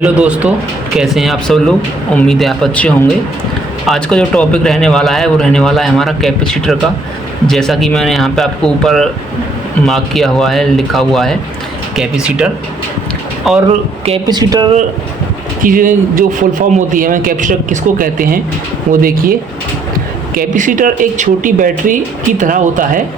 Hello दोस्तों, कैसे हैं आप सब लोग। उम्मीद है आप अच्छे होंगे। आज का जो टॉपिक रहने वाला है वो रहने वाला है हमारा कैपेसिटर का। जैसा कि मैंने यहाँ पे आपको ऊपर मार्क किया हुआ है, लिखा हुआ है कैपेसिटर। और कैपेसिटर की जो फुल फॉर्म होती है, मैं कैपेसिटर किसको कहते हैं वो देखिए। कैपेसिटर एक छोटी बैटरी की तरह होता है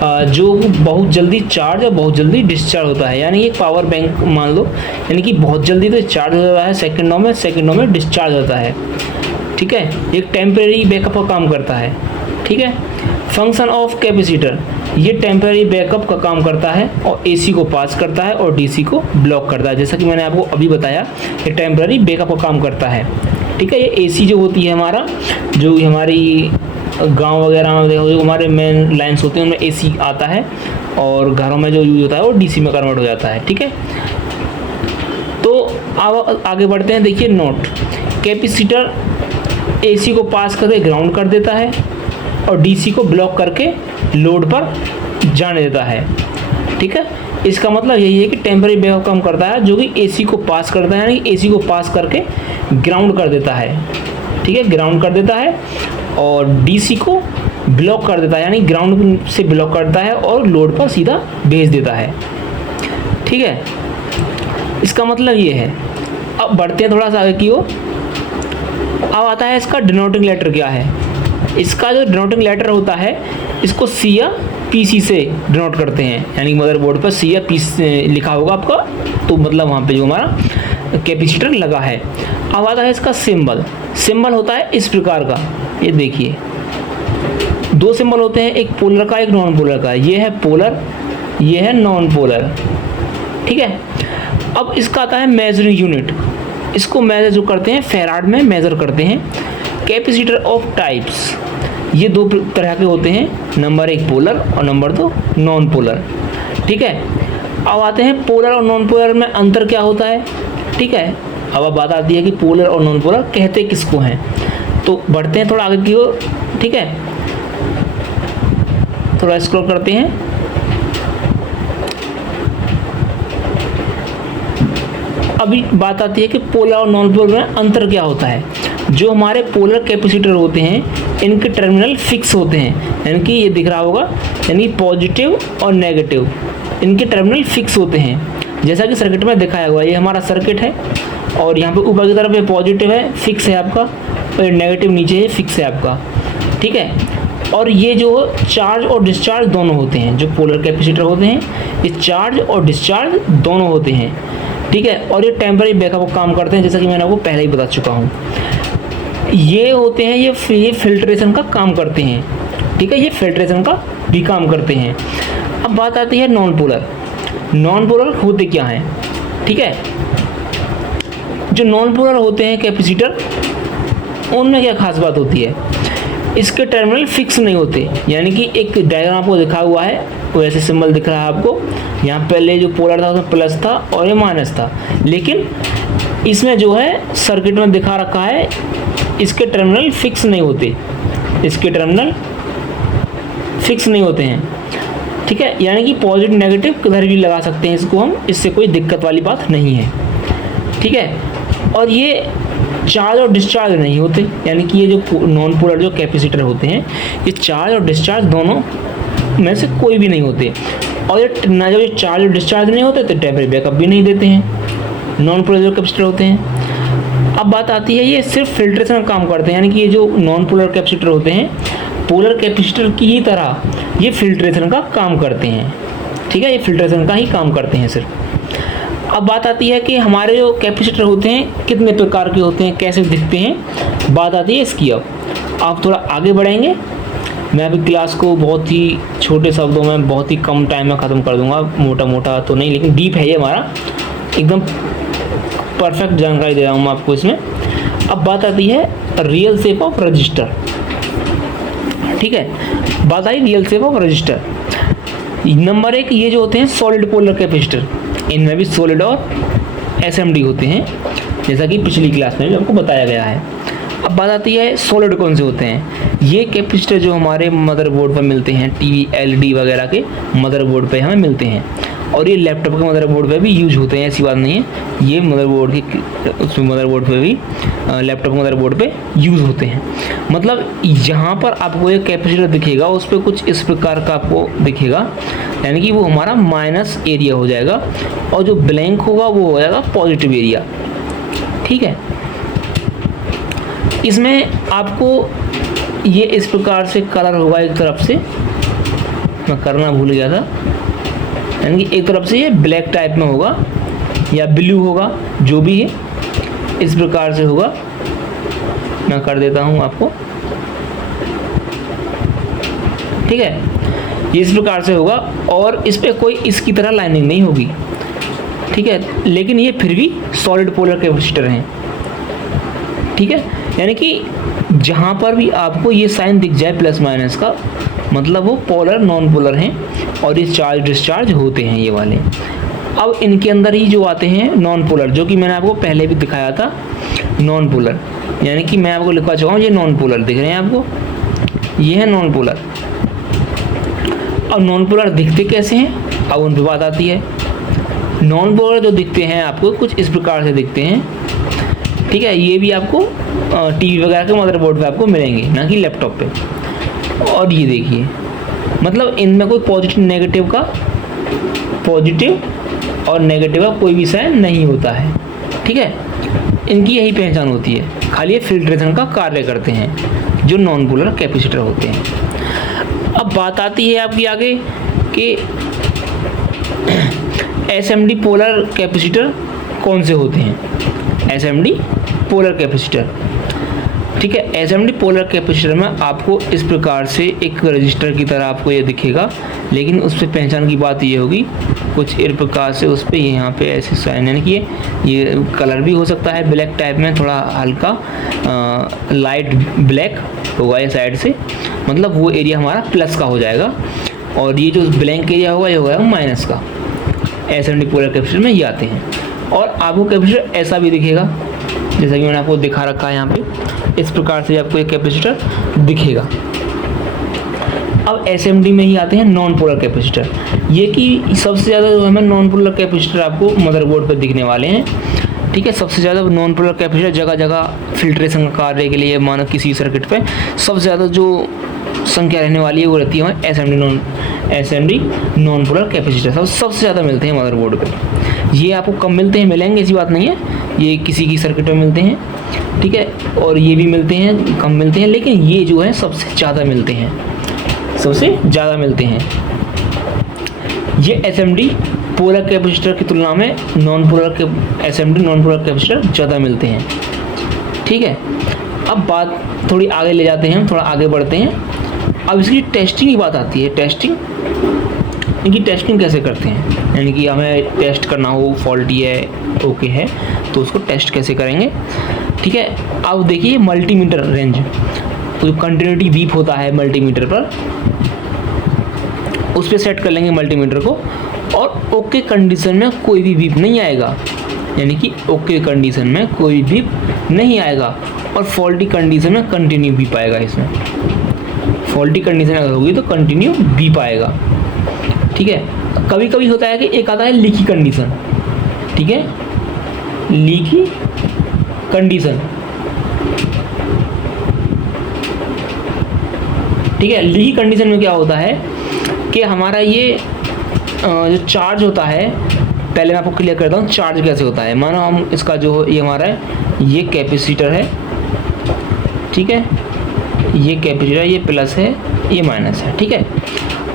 जो बहुत जल्दी चार्ज और बहुत जल्दी डिस्चार्ज होता है। यानी एक पावर बैंक मान लो, यानी कि बहुत जल्दी तो चार्ज हो जाता है, सेकंडों में डिस्चार्ज होता है। ठीक है, एक टेम्परेरी बैकअप का काम करता है। ठीक है, फंक्शन ऑफ कैपेसिटर, ये टेम्परेरी बैकअप का काम करता है और एसी को पास करता है और डीसी को ब्लॉक करता है। जैसा कि मैंने आपको अभी बताया, ये टेम्परेरी बैकअप का काम करता है। ठीक है, ये एसी जो होती है हमारा, जो हमारी गांव वगैरह में जो हमारे मेन लाइन्स होते हैं उनमें एसी आता है और घरों में जो यूज़ होता है वो डीसी में कन्वर्ट हो जाता है। ठीक है, तो अब आगे बढ़ते हैं। देखिए नोट, कैपेसिटर एसी को पास करके ग्राउंड कर देता है और डीसी को ब्लॉक करके लोड पर जाने देता है। ठीक है, इसका मतलब यही है कि टेम्परेरी बैकअप काम करता है जो कि एसी को पास करता है, यानी एसी को पास करके ग्राउंड कर देता है। ठीक है, ग्राउंड कर देता है और डीसी को ब्लॉक कर देता है, यानी ग्राउंड से ब्लॉक करता है और लोड पर सीधा भेज देता है। ठीक है, इसका मतलब ये है। अब बढ़ते हैं थोड़ा सा आगे की ओर। अब आता है इसका डिनोटिंग लेटर क्या है। इसका जो डिनोटिंग लेटर होता है, इसको सी या पीसी से डिनोट करते हैं, यानी मदरबोर्ड पर सी या पी लिखा होगा आपका, तो मतलब वहाँ पे जो हमारा कैपेसिटर लगा है। अब आता है इसका सिंबल। सिंबल होता है इस प्रकार का, ये देखिए दो सिंबल होते हैं, एक पोलर का एक नॉन पोलर का। ये है पोलर, ये है नॉन पोलर। ठीक है, अब इसका आता है मेजरिंग यूनिट। इसको मेजर जो करते हैं फैराड में मेजर करते हैं। कैपेसिटर ऑफ टाइप्स, ये दो तरह के होते हैं, नंबर एक पोलर और नंबर दो नॉन पोलर। ठीक है, अब आते हैं पोलर और नॉन पोलर में अंतर क्या होता है। ठीक है, अब बात आती है कि पोलर और नॉन पोलर कहते किसको हैं। तो बढ़ते हैं थोड़ा आगे की ओर। ठीक है, थोड़ा स्क्रॉल करते हैं। अभी बात आती है कि पोलर और नॉन पोलर में अंतर क्या होता है। जो हमारे पोलर कैपेसिटर होते हैं, इनके टर्मिनल फिक्स होते हैं, यानी कि ये दिख रहा होगा, यानी पॉजिटिव और नेगेटिव, इनके टर्मिनल फिक्स होते हैं। जैसा कि सर्किट में दिखाया हुआ, ये हमारा सर्किट है और यहाँ पे ऊपर की तरफ ये पॉजिटिव है, फिक्स है आपका, और ये नेगेटिव नीचे है, फिक्स है आपका। ठीक है, और ये जो चार्ज और डिस्चार्ज दोनों होते हैं, जो पोलर कैपेसिटर होते हैं, ये चार्ज और डिस्चार्ज दोनों होते हैं। ठीक है, और ये टेम्परेरी बैकअप काम करते हैं, जैसा कि मैंने आपको पहले ही बता चुका हूँ। ये होते हैं, ये फिल्ट्रेशन का काम करते हैं। ठीक है, ये फिल्ट्रेशन का भी काम करते हैं। अब बात आती है नॉन पोलर। नॉन पोलर होते क्या हैं। ठीक है, जो नॉन पोलर होते हैं कैपेसिटर, उनमें क्या खास बात होती है, इसके टर्मिनल फिक्स नहीं होते। यानी कि एक डायग्राम आपको दिखा हुआ है, वैसे सिंबल दिख रहा है आपको, यहाँ पहले जो पोलर था उसमें प्लस था और ये माइनस था, लेकिन इसमें जो है सर्किट में दिखा रखा है, इसके टर्मिनल फिक्स नहीं होते, इसके टर्मिनल फिक्स नहीं होते हैं। ठीक है, यानी कि पॉजिटिव नेगेटिव किधर भी लगा सकते हैं इसको हम, इससे कोई दिक्कत वाली बात नहीं है। ठीक है, और ये चार्ज और डिस्चार्ज नहीं होते, यानी कि ये जो नॉन पोलर जो कैपेसिटर होते हैं, ये चार्ज और डिस्चार्ज दोनों में से कोई भी नहीं होते। और ये ना, जब ये चार्ज और डिस्चार्ज नहीं होते तो टेम्परेरी बैकअप भी नहीं देते हैं, नॉन पोलर जो कैपेसिटर होते हैं। अब बात आती है, ये सिर्फ फिल्ट्रेशन का काम करते हैं, यानी कि ये जो नॉन पोलर कैपेसिटर होते हैं, पोलर कैपेसिटर की ही तरह ये फिल्ट्रेशन का काम करते हैं। ठीक है, ये फिल्ट्रेशन का ही काम करते हैं सिर्फ। अब बात आती है कि हमारे जो कैपेसिटर होते हैं कितने प्रकार के होते हैं, कैसे दिखते हैं, बात आती है इसकी। अब आप थोड़ा आगे बढ़ेंगे। मैं अभी क्लास को बहुत ही छोटे शब्दों में बहुत ही कम टाइम में ख़त्म कर दूंगा, मोटा मोटा तो नहीं, लेकिन डीप है ये हमारा, एकदम परफेक्ट जानकारी दे रहा हूँ मैं आपको इसमें। अब बात आती है रियल शेप ऑफ रजिस्टर। ठीक है, बात I real shape of register. Number एक, ये जो होते हैं सॉलिड पोलर कैपेसिटर, इनमें भी सॉलिड और एसएमडी होते हैं, जैसा कि पिछली क्लास में भी आपको बताया गया है। अब बात आती है सॉलिड कौन से होते हैं। ये कैपेसिटर जो हमारे मदरबोर्ड पर मिलते हैं, टीवी एलईडी वगैरह के मदरबोर्ड पे हमें मिलते हैं, और ये लैपटॉप के मदरबोर्ड पे भी यूज होते हैं, ऐसी बात नहीं है, ये मदरबोर्ड के उसमें मदरबोर्ड पे भी लैपटॉप के मदरबोर्ड पे यूज़ होते हैं। मतलब यहाँ पर आपको एक कैपेसिटर दिखेगा, उस पर कुछ इस प्रकार का आपको दिखेगा, यानी कि वो हमारा माइनस एरिया हो जाएगा, और जो ब्लैंक होगा वो हो जाएगा पॉजिटिव एरिया। ठीक है, इसमें आपको ये इस प्रकार से कलर होगा, एक तरफ से मैं करना भूल गया था, यानी कि एक तरफ से ये ब्लैक टाइप में होगा या ब्लू होगा, जो भी है इस प्रकार से होगा। मैं कर देता हूँ आपको, ठीक है, ये इस प्रकार से होगा, और इस पर कोई इसकी तरह लाइनिंग नहीं होगी। ठीक है, लेकिन ये फिर भी सॉलिड पोलर कैपेसिटर हैं। ठीक है, यानी कि जहाँ पर भी आपको ये साइन दिख जाए प्लस माइनस का, मतलब वो पोलर नॉन पोलर हैं, और ये चार्ज डिस्चार्ज होते हैं ये वाले। अब इनके अंदर ही जो आते हैं नॉन पोलर, जो कि मैंने आपको पहले भी दिखाया था, नॉन पोलर, यानी कि मैं आपको लिखवा चुका हूँ, ये नॉन पोलर दिख रहे हैं आपको, ये है नॉन पोलर। अब नॉन पोलर दिखते कैसे हैं, अब उन पर बात आती है। नॉन पोलर जो दिखते हैं आपको कुछ इस प्रकार से दिखते हैं। ठीक है, ये भी आपको टीवी वगैरह के मदरबोर्ड पे आपको मिलेंगे, ना कि लैपटॉप पे। और ये देखिए, मतलब इनमें कोई पॉजिटिव और नेगेटिव का कोई भी साइन नहीं होता है। ठीक है, इनकी यही पहचान होती है, खाली ये फिल्ट्रेशन का कार्य करते हैं जो नॉन पोलर कैपेसिटर होते हैं। अब बात आती है आपकी आगे कि एसएमडी पोलर कैपेसिटर कौन से होते हैं। एसएमडी पोलर कैपेसिटर, ठीक है, एसएमडी पोलर कैपेसिटर में आपको इस प्रकार से एक रजिस्टर की तरह आपको ये दिखेगा, लेकिन उस पर पहचान की बात ये होगी, कुछ इस प्रकार से उस पर यहाँ पे ऐसे साइन, यानी कि ये कलर भी हो सकता है ब्लैक टाइप में, थोड़ा हल्का लाइट ब्लैक होगा ये साइड से, मतलब वो एरिया हमारा प्लस का हो जाएगा, और ये जो ब्लैंक एरिया होगा ये होगा माइनस का। एसएमडी पोलर कैपेसिटर में ये आते हैं। और आपको कैपेसिटर ऐसा भी दिखेगा, जैसा कि मैंने आपको दिखा रखा है यहाँ पे, इस प्रकार से आपको एक कैपेसिटर दिखेगा। अब एसएमडी में ही आते हैं नॉन पोलर कैपेसिटर, ये कि सबसे ज़्यादा जो हमें नॉन पोलर कैपेसिटर आपको मदरबोर्ड पर दिखने वाले हैं। ठीक है, सबसे ज़्यादा नॉन पोलर कैपेसिटर जगह जगह फिल्ट्रेशन का कार्य के लिए, मानो किसी सर्किट पे सबसे ज़्यादा जो संख्या रहने वाली है वो रहती है एसएमडी नॉन पोलर कैपेसिटर, सबसे ज़्यादा मिलते हैं मदरबोर्ड पे। ये आपको कम मिलते हैं, मिलेंगे ऐसी बात नहीं है, ये किसी की सर्किट में मिलते हैं। ठीक है, और ये भी मिलते हैं, कम मिलते हैं, लेकिन ये जो है सबसे ज़्यादा मिलते हैं, सबसे ज़्यादा मिलते हैं। ये एसएमडी पोलर कैपेसिटर की तुलना में एसएमडी नॉन पोलर कैपेसिटर ज़्यादा मिलते हैं। ठीक है, अब बात थोड़ी आगे ले जाते हैं, हम थोड़ा आगे बढ़ते हैं। अब इसकी टेस्टिंग की बात आती है। टेस्टिंग, इनकी टेस्टिंग कैसे करते हैं, यानी कि हमें टेस्ट करना हो, फॉल्टी है, ओके है, तो उसको टेस्ट कैसे करेंगे। ठीक है, अब देखिए मल्टीमीटर रेंज, तो कंटिन्यूटी वीप होता है मल्टीमीटर पर, उस पर सेट कर लेंगे मल्टीमीटर को, और ओके कंडीशन में कोई भी वीप नहीं आएगा, यानी कि ओके कंडीशन में कोई वीप नहीं आएगा, और फॉल्टी कंडीशन में कंटिन्यू वीप आएगा। इसमें फॉल्टी कंडीशन अगर होगी तो कंटिन्यू वीप आएगा। ठीक है, कभी कभी होता है कि एक आता है लीकी कंडीशन। ठीक है, लीकी कंडीशन, ठीक है, लीकी कंडीशन में क्या होता है कि हमारा ये जो चार्ज होता है, पहले मैं आपको क्लियर करता हूँ चार्ज कैसे होता है। मानो हम इसका जो ये हमारा है, ये कैपेसिटर है, ठीक है, ये कैपेसिटर, ये प्लस है, ये माइनस है। ठीक है,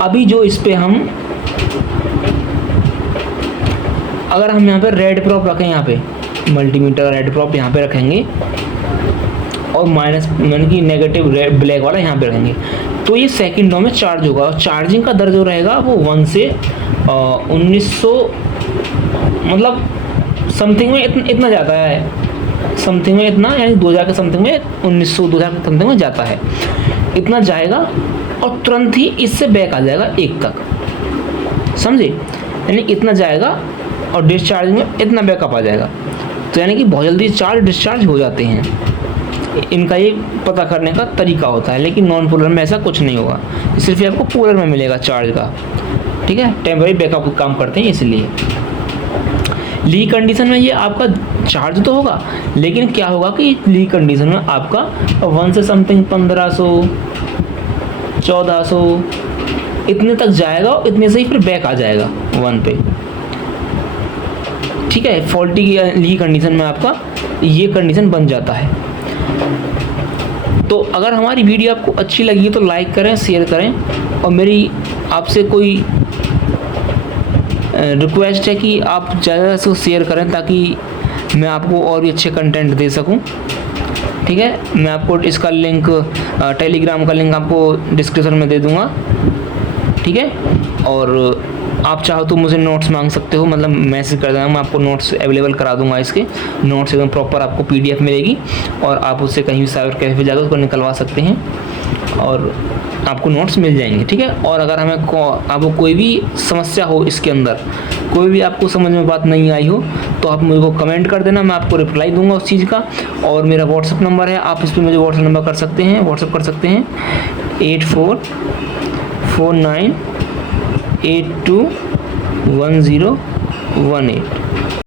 अभी जो इस पे हम अगर हम यहाँ पे रेड प्रॉप रखें, यहाँ पे मल्टीमीटर रेड प्रॉप यहाँ पे रखेंगे, और माइनस यानी कि नेगेटिव रेड ब्लैक वाला यहाँ पे रखेंगे, तो ये सेकंडों में चार्ज होगा, और चार्जिंग का दर जो रहेगा वो 1 से 1900 मतलब समथिंग में इतना जाता है, समथिंग में इतना, यानी 2000 के समथिंग में 1900 2000 के समथिंग में जाता है, इतना जाएगा, और तुरंत ही इससे बैक आ जाएगा 1 तक, समझे, यानी इतना जाएगा और डिस्चार्ज में इतना बैकअप आ जाएगा। तो यानी कि बहुत जल्दी चार्ज डिस्चार्ज हो जाते हैं। इनका ये पता करने का तरीका होता है, लेकिन नॉन पोलर में ऐसा कुछ नहीं होगा, सिर्फ ये आपको पोलर में मिलेगा चार्ज का। ठीक ठीक है, टेम्पररी बैकअप काम करते हैं इसलिए। लीक कंडीशन में ये आपका चार्ज तो होगा, लेकिन क्या होगा कि लीक कंडीशन में आपका 1 से समथिंग 1500 1400 इतने तक जाएगा और इतने से ही फिर बैक आ जाएगा 1 पे। ठीक है, फॉल्टी की लीक कंडीशन में आपका ये कंडीशन बन जाता है। तो अगर हमारी वीडियो आपको अच्छी लगी तो लाइक करें, शेयर करें, और मेरी आपसे कोई रिक्वेस्ट है कि आप ज़्यादा से शेयर करें ताकि मैं आपको और भी अच्छे कंटेंट दे सकूं। ठीक है, मैं आपको इसका लिंक, टेलीग्राम का लिंक आपको डिस्क्रिप्शन में दे दूंगा। ठीक है, और आप चाहो तो मुझे नोट्स मांग सकते हो, मतलब मैसेज कर देना, मैं आपको नोट्स अवेलेबल करा दूंगा। इसके नोट्स एकदम प्रॉपर आपको PDF मिलेगी और आप उससे कहीं भी साइबर कैफे पे जाकर उसको निकलवा सकते हैं और आपको नोट्स मिल जाएंगे। ठीक है, और अगर आपको कोई भी समस्या हो, इसके अंदर कोई भी आपको समझ में बात नहीं आई हो, तो आप मुझे को कमेंट कर देना, मैं आपको रिप्लाई दूंगा उस चीज़ का। और मेरा व्हाट्सअप नंबर है, आप इस पर मुझे व्हाट्सअप कर सकते हैं 8449821018।